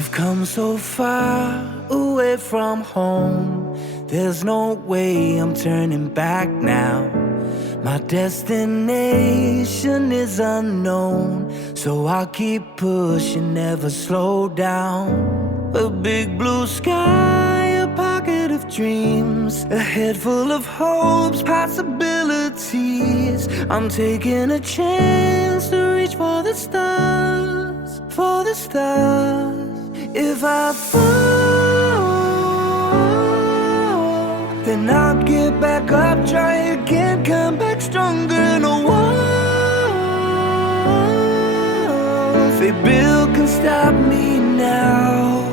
I've come so far away from home. There's no way I'm turning back now. My destination is unknown, so I'll keep pushing, never slow down. A big blue sky, a pocket of dreams, a head full of hopes, possibilities. I'm taking a chance to reach for the stars, for the stars. If I fall, then I'll get back up, try again, come back stronger. No walls they build can stop me now.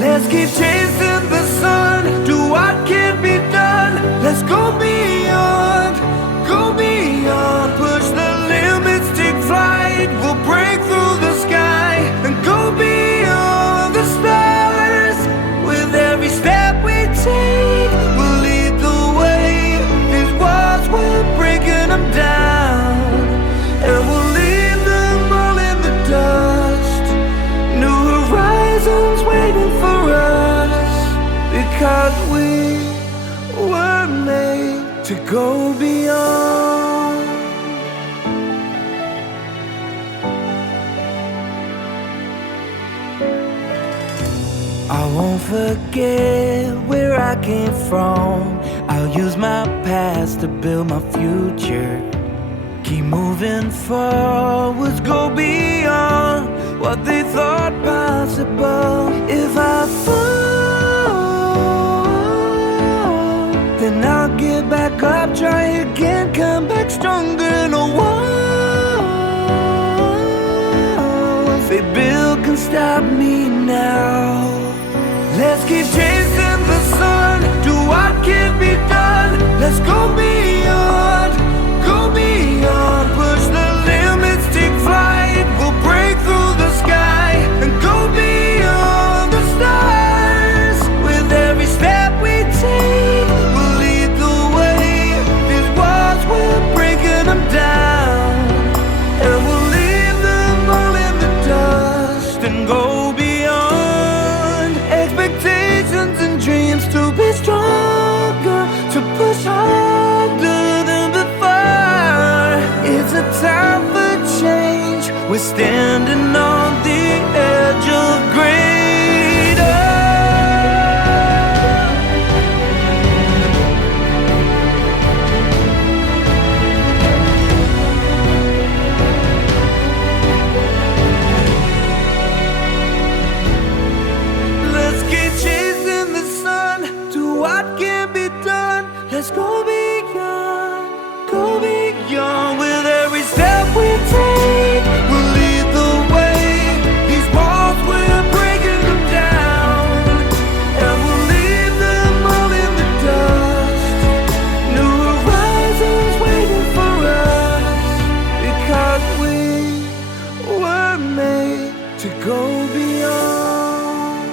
Let's keep chasing the sun, do what can't be done. Let's go beyond, push the limits, take flight. We'll break through the sky and go beyond the stars. With every step we take, we'll lead the way. These walls, we're breaking them down, and we'll leave them all in the dust. New horizons waiting for us, because we were made to go beyond. I won't forget where I came from. I'll use my past to build my future. Keep moving forwards, go beyond what they thought possible. If I fall, then I'll get back up, try again, come back stronger. No walls they build can stop me now. Let's keep chasing the sun, do what can't be done. Let's go beyond, push the limits, take flight. We'll break through the sky and go beyond the stars. With every step we take, we'll lead the way. These walls, we're breaking them down, and we'll leave them all in the dust and go beyond. Expectations and dreams to be stronger, to push harder than before. It's a time for change, we're standing on the edge of greater. Let's keep chasing the sun, do what can be done. Let's go beyond, with every step we take. We'll lead the way. These walls, we're breaking them down, and we'll leave them all in the dust. New horizons waiting for us, because we were made to go beyond,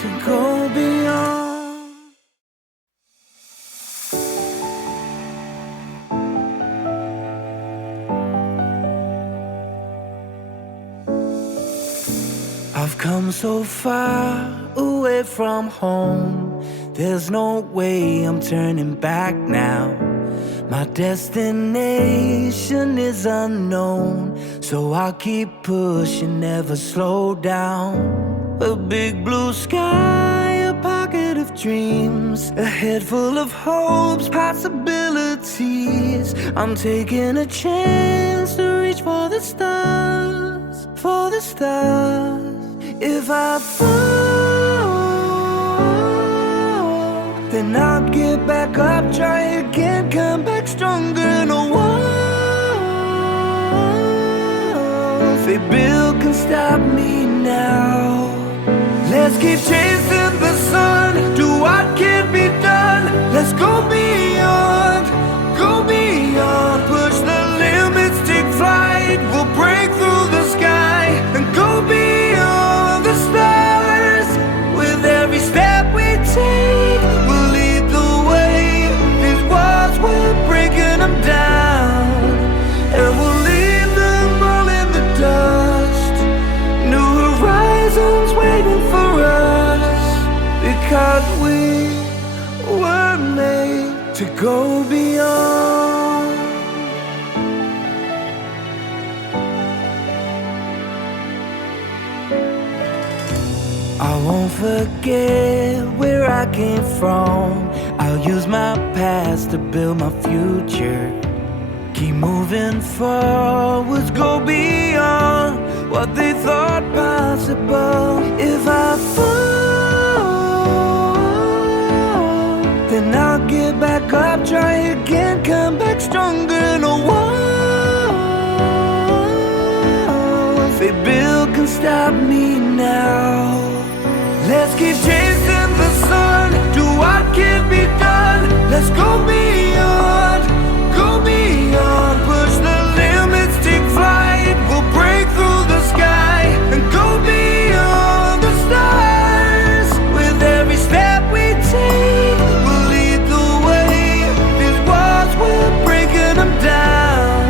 to go beyond. I've come so far away from home. There's no way I'm turning back now. My destination is unknown, so I'll keep pushing, never slow down. A big blue sky, a pocket of dreams, a head full of hopes, possibilities. I'm taking a chance to reach for the stars, for the stars. If I fall, then I'll get back up, try again, come back stronger. No walls they build can stop me now. Let's keep chasing the sun, do what can't be done. Let's go beyond, push the limits, take flight. We'll break through the sky and go beyond the stars. With every step we take, we'll lead the way. These walls, we're breaking them down, and we'll leave go beyond. I won't forget where I came from. I'll use my past to build my future. Keep moving forwards, go beyond what they thought possible. If I fall, then I'll get back up, try again, come back stronger. No walls they build can stop me now. Let's keep chasing the sun, do what can be done. Let's go beyond, go beyond. Push the limits, take flight. We'll break through the sky and go beyond the stars. With every step we take, we'll lead the way. These walls, we're breaking them down,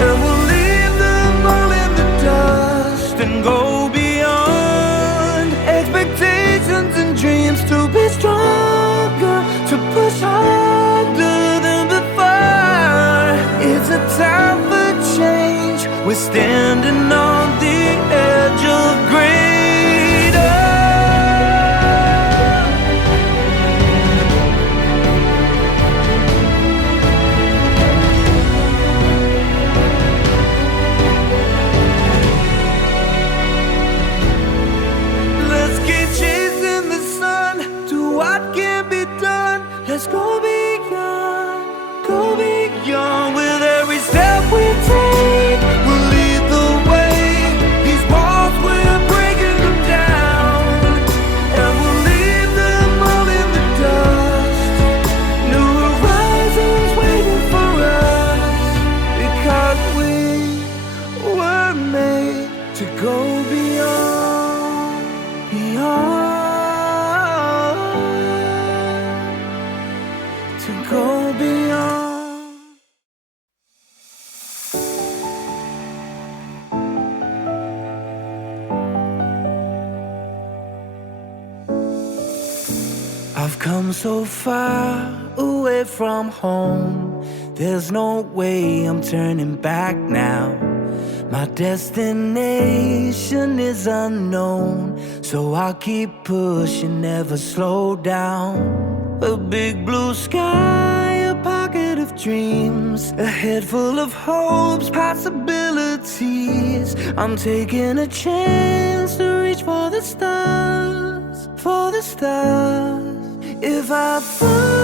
and we'll leave them all in the dust and go beyond. Expectations and dreams to be stronger, to push harder than before. It's a time for change. We're standing on the edge of greater. Let's keep chasing the sun, do what can be done. Let's go beyond, go beyond. With every step we take, we'll lead the way. These walls, we're breaking them down, and we'll leave them all in the dust. New horizons waiting for us, because we were made to go beyond, beyond, to go beyond. I've come so far away from home. There's no way I'm turning back now. My destination is unknown, so I'll keep pushing, never slow down. A big blue sky, a pocket of dreams, a head full of hopes, possibilities. I'm taking a chance to reach for the stars, for the stars. If I fall,